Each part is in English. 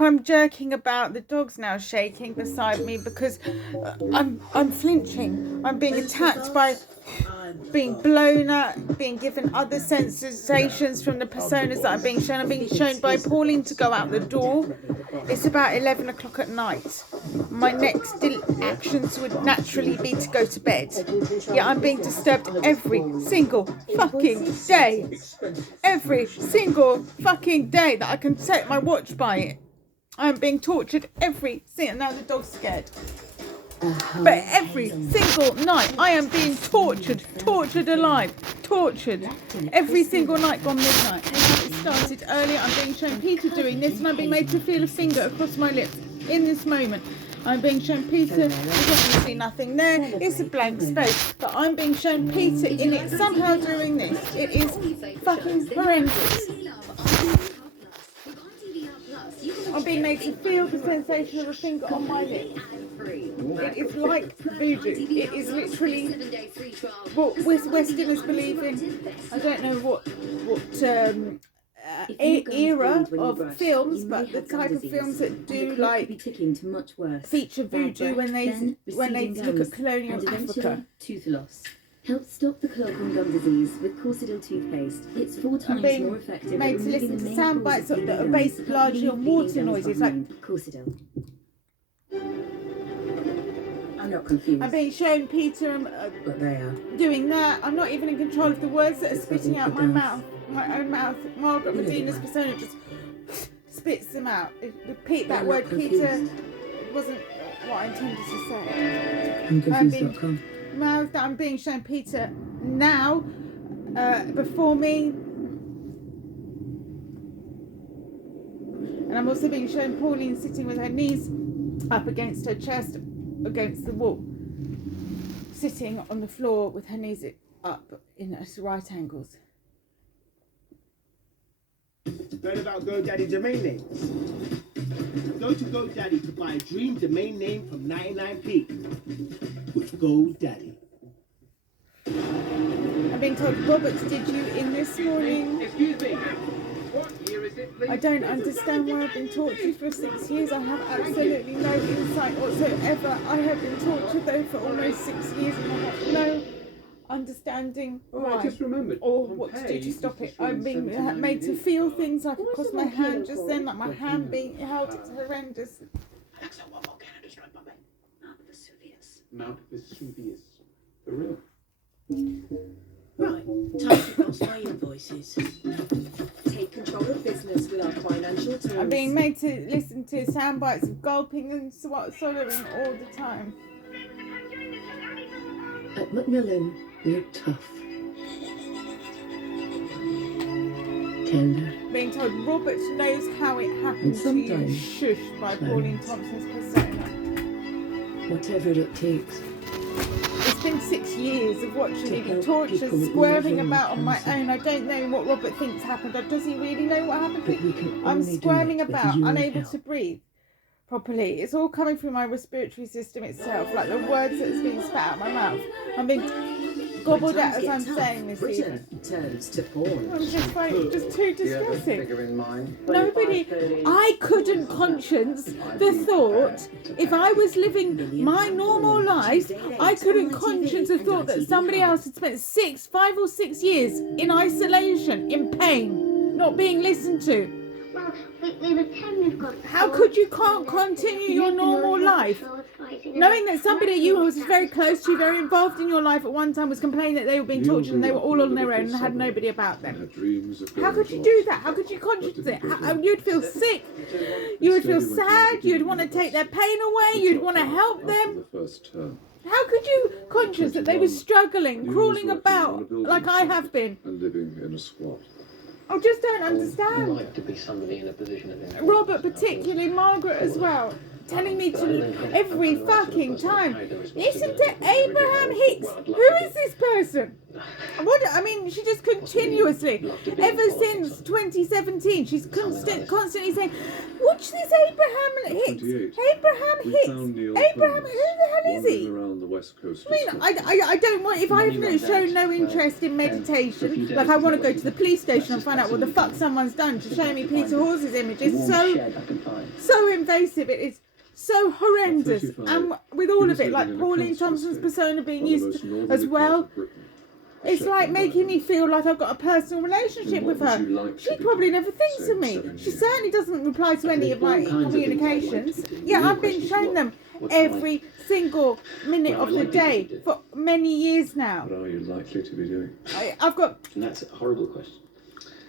I'm jerking about. The dog's now shaking beside me because I'm flinching. I'm being attacked by being blown at, being given other sensations from the personas that I'm being shown. I'm being shown by Pauline to go out the door. It's about 11 o'clock at night. My next actions would naturally be to go to bed. Yeah, I'm being disturbed every single fucking day. Every single fucking day that I can set my watch by it. I'm being tortured every single... Now the dog's scared. But every single night I am being tortured alive, tortured. Every single night gone midnight. It started earlier. I'm being shown Peter doing this and I'm being made to feel a finger across my lips in this moment. I'm being shown Peter, there's obviously nothing there, it's a blank space. But I'm being shown Peter in it somehow doing this. It is fucking horrendous. I'm being made to feel the sensation of a finger on my lip. It is like voodoo. It is literally what Westerners believe in. I don't know what era of films, but the type of films that do like feature voodoo when they look at colonial Africa. Tooth loss. Help stop the clog and gum disease with Corsidil toothpaste. It's 4 times more effective. Made to listen to sound bites that are based largely on water noises, like Corsidil. I'm not confused. I'm being shown Peter but they are doing that. I'm not even in control of the words that are spitting out my mouth, my own mouth. Margaret Medina's persona just spits them out. Repeat that word, Peter. It wasn't what I intended to say. I'm confused.com. Mouth that I'm being shown Peter now before me, and I'm also being shown Pauline sitting with her knees up against her chest against the wall, sitting on the floor with her knees up in right angles. Heard about GoDaddy domain names? Go to GoDaddy to buy a dream domain name from 99p with GoDaddy. I'm being told, Robert, did you in this morning? Excuse me. What year is it, please? I don't understand why I've been tortured for 6 years. I have absolutely no insight whatsoever. I have been tortured though for almost 6 years and I have no understanding why I just remembered. or what to do to stop it. I'm being made to feel things like across my hand just then, like my hand being held. It's horrendous. Alexa, what volcano destroyed Bombay? Mount Vesuvius. Mount Vesuvius. For real. Right, time to post my invoices. Take control of business with our financial tools. I'm being made to listen to sound bites of gulping and swallowing all the time. At Macmillan, we're tough. Tender. Being told Robert knows how it happened to you. sometimes Shush by Pauline Thompson's persona. Whatever it takes. It's been 6 years of watching me be help tortured, people with squirming living about on my cancer. own. I don't know what Robert thinks happened. Or does he really know what happened? But we can I'm only do squirming it with about, your unable help. to breathe properly. It's all coming through my respiratory system itself, like the words that's being spat out my mouth. I'm being gobbled at as I'm saying this. Britain turns to porn. I'm just finding it just too Do you have a distressing. figure in mind? Nobody, I couldn't conscience the thought, if I was living my normal life, I couldn't conscience the thought that somebody else had spent 5 or 6 years in isolation, in pain, not being listened to. Well, we were 10, we've got... How could you can't continue your normal life? Knowing that somebody you was very close to, very involved in your life at one time was complaining that they were being tortured and they were all on their own and had nobody about them. How could you do that? How could you conscience it? You'd feel sick. You would feel sad. You'd want to take their pain away. You'd want to help them. How could you conscience that they were struggling, crawling about like I have been? And living in a squat. I just don't understand. Like to be somebody in a position of influence. Robert, particularly Margaret as well, telling me to every fucking time, listen to Abraham Hicks. Who is this person? What? I mean, she just continuously, ever since 2017, she's constantly saying, "Watch this Abraham Hicks. 28. Abraham We Hicks. found Neil Abraham, Holmes who the hell is he?" wandering around the west coast. I mean, I don't want, if I have shown no interest in meditation, like I want to go to the police station and find out what the fuck someone's done to show me Peter Horse's image. It's so invasive. It is so horrendous. And with all of it, like Pauline Thompson's persona being used as well, it's like making me feel like I've got a personal relationship with her. She probably never thinks of me. She certainly doesn't reply to any of my communications. Yeah, I've been showing them every single minute of the day for many years now. What are you likely to be doing? I've got And that's a horrible question.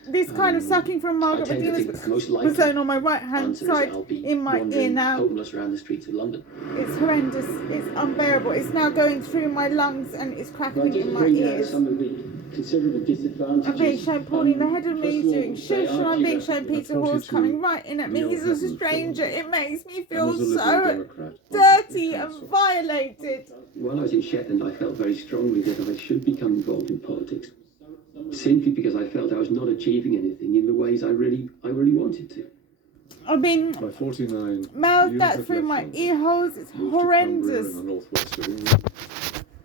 this kind of sucking from Margaret I tend to think Medina's the most likely persona on my right hand answer is side I'll be in my ear wandering now. homeless around the streets of London. It's horrendous. It's unbearable. It's now going through my lungs and it's crackling in my ears. Some of the considerable disadvantages. I'm being shown Pauline ahead of me doing shush, and I'm being shown Peter Horse coming right in at me. He's a stranger. It makes me feel so dirty and violated. While I was in Shetland, I felt very strongly that I should become involved in politics, simply because I felt I was not achieving anything in the ways I really wanted to. I've been By 49, mouthed that through my ear holes. It's horrendous. in the northwest of England.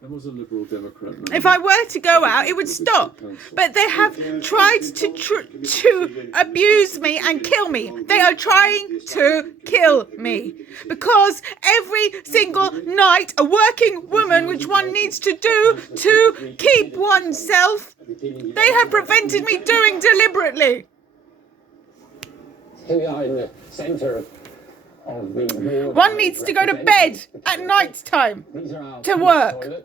And was a Liberal Democrat. If I were to go out, it would stop. But they have tried to abuse me and kill me. They are trying to kill me. Because every single night, a working woman, which one needs to do to keep oneself, they have prevented me doing deliberately. Here we are in the centre of the... One needs to go to bed at night time to work.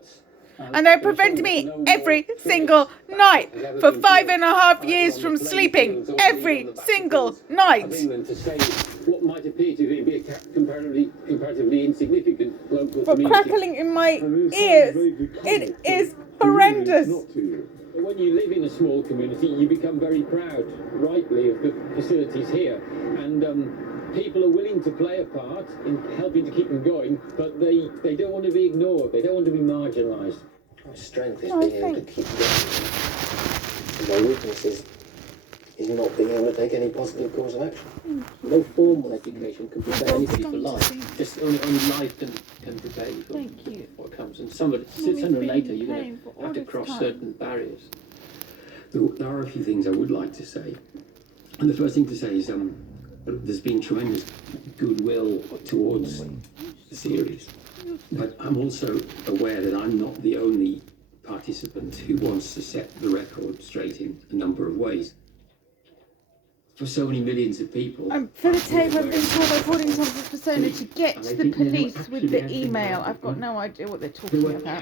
And they prevent me every single night for 5.5 years from sleeping every single night. To say what might appear to be a comparatively insignificant local For community. crackling in my ears, it is horrendous. When you live in a small community, you become very proud, rightly, of the facilities here. And people are willing to play a part in helping to keep them going, but they don't want to be ignored. They don't want to be marginalised. My strength is being able to keep going. And my weakness is not being able to take any positive course of action. No formal education can prepare anybody for life. Just only life can prepare you for what comes. And sooner or later, you're going to have to cross certain barriers. There are a few things I would like to say. And the first thing to say is there's been tremendous goodwill towards the series. But I'm also aware that I'm not the only participant who wants to set the record straight in a number of ways. For so many millions of people... For the tape, I've been told by Pauline Thompson's persona to get to the police with the email. I've got no idea what they're talking about.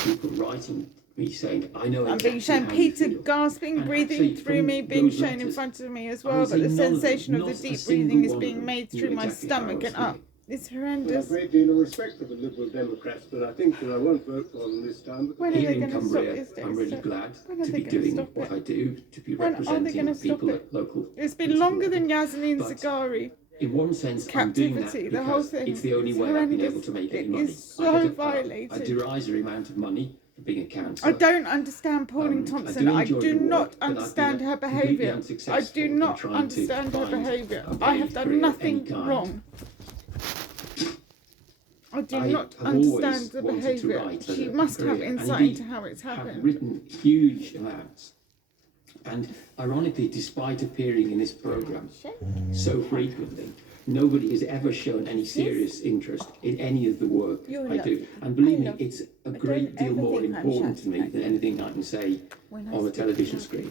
People writing me saying, I know I'm being shown Peter gasping, breathing through me, being shown in front of me as well, but the sensation of the deep breathing is being made through my stomach and up. It's I have horrendous. a great deal of respect for the Liberal Democrats, but I think that I won't vote for them this time. When are Here they in going to stop Cumbria, this? I'm really glad When are to they be gonna doing stop what it? I do, to be When are they representing gonna stop people it? at local... It's been longer than Yasmin But Zaghari. in one sense, I'm doing that Captivity, the whole because thing. it's the only It's way I've been horrendous. able to make any It money. is so I get a violated. derisory amount of money for being a counsellor. I don't understand Pauline Thompson. I enjoy do the work, not but I've been understand her completely behaviour. I unsuccessful do in not trying to understand her find behaviour. a I paid have done career of nothing any kind. wrong. I do I not have understand always the wanted to behaviour. write She as a must have career, and insight indeed into how it's have happened. written huge amounts. And ironically, despite appearing in this programme so frequently, nobody has ever shown any serious interest in any of the work I do. And believe me, it's a great deal more important to me than anything I can say on a television screen.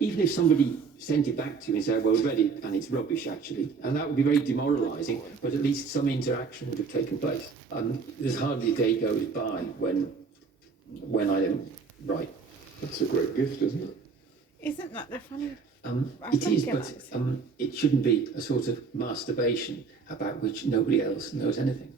Even if somebody sent it back to me and said, well, read it and it's rubbish actually, and that would be very demoralising, but at least some interaction would have taken place. There's hardly a day goes by when I don't write. That's a great gift, isn't it? Isn't that the funny? It is, but it shouldn't be a sort of masturbation about which nobody else knows anything.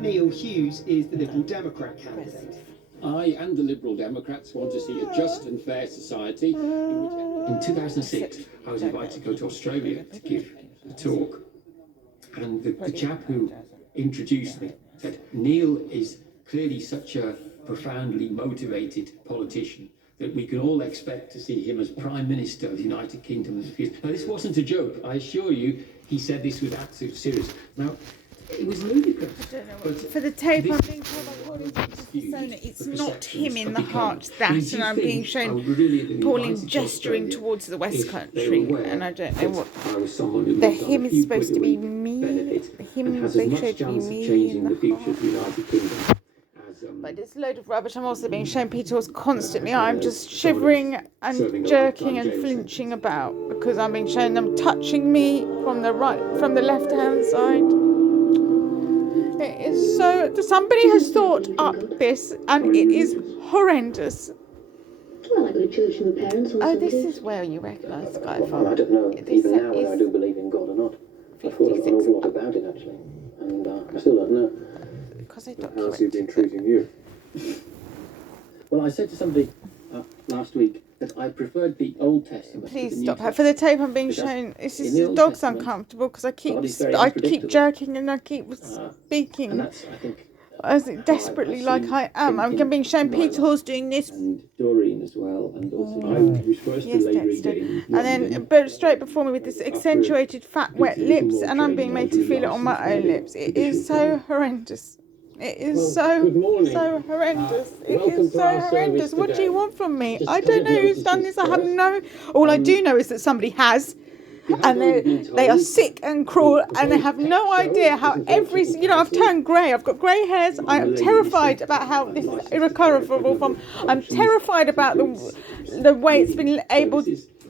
Neil Hughes is the Liberal Democrat candidate. I and the Liberal Democrats want to see a just and fair society. In 2006, I was invited to go to Australia to give a talk, and the chap who introduced me said, Neil is clearly such a profoundly motivated politician that we can all expect to see him as Prime Minister of the United Kingdom in the future. Now, this wasn't a joke. I assure you, he said this with absolute serious. Now, it was ludicrous. For the tape, I'm being told according to his persona, it's not him in the heart that, and I'm being shown Pauline gesturing towards the West Country, and I don't know what. The him is supposed to be me. The him they showed to be me in the heart. But it's a load of rubbish. I'm also being shown Peter Horse constantly. I'm just shivering and jerking and flinching about because I'm being shown them touching me from the left hand side. It is so. Somebody has thought up this, and it is horrendous. Well, I go to church with my parents on This Sundays. is where you recognise the guy I from. don't know This even now whether I is do believe in God or not. I've thought an awful lot about it actually, and I still don't know. because they How's he been documented it. treating you? Well, I said to somebody last week that I preferred the Old Testament. to Please the New stop her. Testament. For the tape, I'm being Because shown. This in is the the Old dog's Testament, uncomfortable because I keep God is very I keep unpredictable. jerking and I keep And speaking that's, I think, as desperately like I am. I'm being shown Peter Horse doing this. and Doreen as well, and also I was first Yes, belabouring Dexter. getting And then, but straight before me with this accentuated fat wet lips, and I'm being made to feel it on my own lips. It is so horrendous. It is good morning. so horrendous. It welcome is to so our horrendous. service What do today. you want from me? Just I a don't couple know of who's done this. notices I have first. no. All I do know is that somebody has. And they are sick and cruel, and they have no idea how every. I've turned grey. I've got grey hairs. I am terrified about how this is irrecoverable from. I'm terrified about the way it's been able,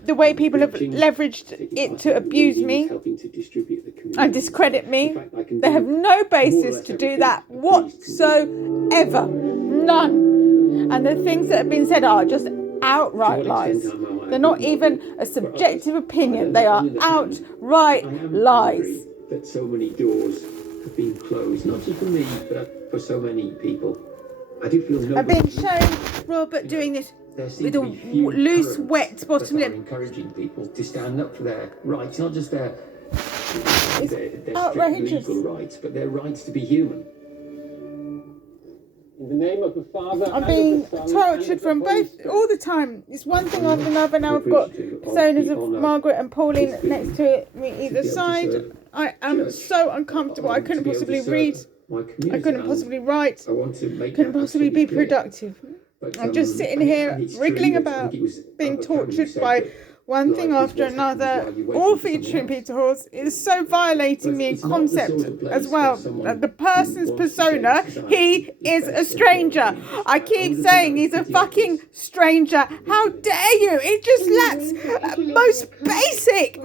the way people have leveraged it to abuse me and discredit me. They have no basis to do that whatsoever. None. And the things that have been said are just outright lies. They're not even a subjective opinion. They are outright lies. That so many doors have been closed, not just for me, but for so many people. I do feel I'm being shown Robert doing this with a loose, wet bottom lip. Encouraging people to stand up for their rights, not just their outrageous. legal rights, but their rights to be human. In the name of the Father, I'm being tortured from all the time. It's one thing after another. Now I've got personas of Margaret and Pauline next to me either side. I am so uncomfortable. I couldn't possibly read. I couldn't possibly write. Couldn't possibly be productive. I'm just sitting here wriggling about, being tortured by one thing after another, all featuring Peter Horse. Is so violating me in concept as well. The person's persona, he is a stranger. I keep saying he's a fucking stranger. How dare you? It just lacks most basic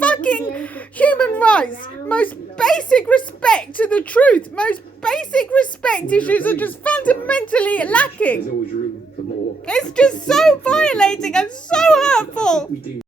fucking human rights, most basic respect to the truth, most basic respect issues are just fundamentally lacking. There's always room for more. It's just so violating and so hurtful. We do